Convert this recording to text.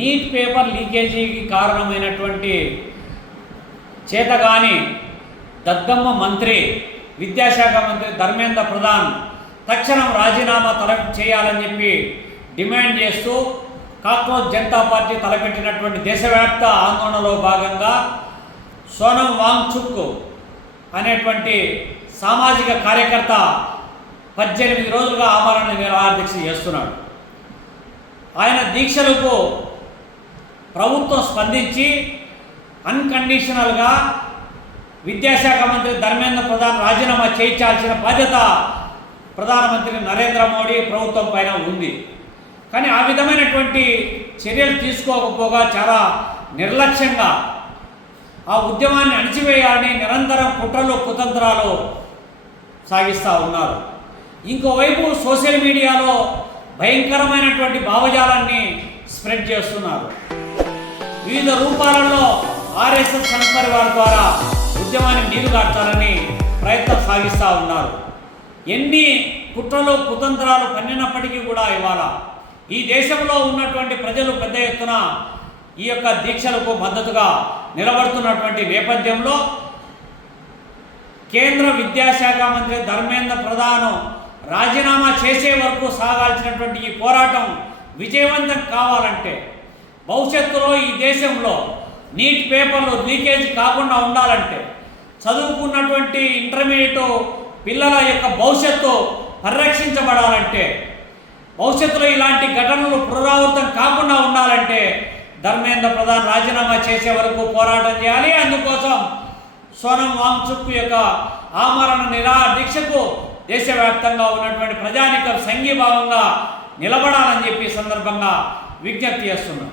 Neat paper లీకేజీకి కారణమైనటువంటి చేతగాని దద్దమ్మ మంత్రి, విద్యాశాఖ మంత్రి ధర్మేంద్ర ప్రధాన్ తక్షణం రాజీనామా చేయాలని చెప్పి డిమాండ్ చేస్తూ కాక్రోచ్ జనతా పార్టీ తలపెట్టినటువంటి దేశవ్యాప్త ఆందోళనలో భాగంగా సోనం వాంగ్చుక్ అనేటువంటి సామాజిక కార్యకర్త 18 రోజులుగా ఆమరణ నిరాహార దీక్ష చేస్తున్నాడు. ఆయన దీక్షలకు ప్రభుత్వం స్పందించి అన్కండిషనల్గా విద్యాశాఖ మంత్రి ధర్మేంద్ర ప్రధాన్ రాజీనామా చేయించాల్సిన బాధ్యత ప్రధానమంత్రి నరేంద్ర మోడీ ప్రభుత్వం పైన ఉంది. కానీ ఆ విధమైనటువంటి చర్యలు తీసుకోకపోగా చాలా నిర్లక్ష్యంగా ఆ ఉద్యమాన్ని అణిచివేయాలని నిరంతరం కుట్రలు కుతంత్రాలు సాగిస్తూ ఉన్నారు. ఇంకోవైపు సోషల్ మీడియాలో భయంకరమైనటువంటి భావజాలాన్ని స్ప్రెడ్ చేస్తున్నారు. వివిధ రూపాలలో ఆర్ఎస్ఎస్ సంస్పరివార ద్వారా ఉద్యమాన్ని నీరుగార్చాలని ప్రయత్నం సాగిస్తూ ఉన్నారు. ఎన్ని కుట్రలు కుతంత్రాలు పన్నినప్పటికీ కూడా ఇవాళ ఈ దేశంలో ఉన్నటువంటి ప్రజలు పెద్ద ఎత్తున ఈ యొక్క దీక్షలకు మద్దతుగా నిలబడుతున్నటువంటి నేపథ్యంలో కేంద్ర విద్యాశాఖ మంత్రి ధర్మేంద్ర ప్రధాన్ రాజీనామా చేసే వరకు సాగాల్సినటువంటి ఈ పోరాటం విజయవంతం కావాలంటే, భవిష్యత్తులో ఈ దేశంలో నీట్ పేపర్లు లీకేజ్ కాకుండా ఉండాలంటే, చదువుకున్నటువంటి ఇంటర్మీడియట్ పిల్లల యొక్క భవిష్యత్తు పరిరక్షించబడాలంటే, భవిష్యత్తులో ఇలాంటి ఘటనలు పునరావృతం కాకుండా ఉండాలంటే ధర్మేంద్ర ప్రధాన్ రాజీనామా చేసే వరకు పోరాటం చేయాలి. అందుకోసం సోనం వాంగ్చుక్ యొక్క ఆమరణ నిరాహార దీక్షకు దేశవ్యాప్తంగా ఉన్నటువంటి ప్రజానికం సంఘీభావంగా నిలబడాలని చెప్పి సందర్భంగా విజ్ఞప్తి చేస్తున్నాం.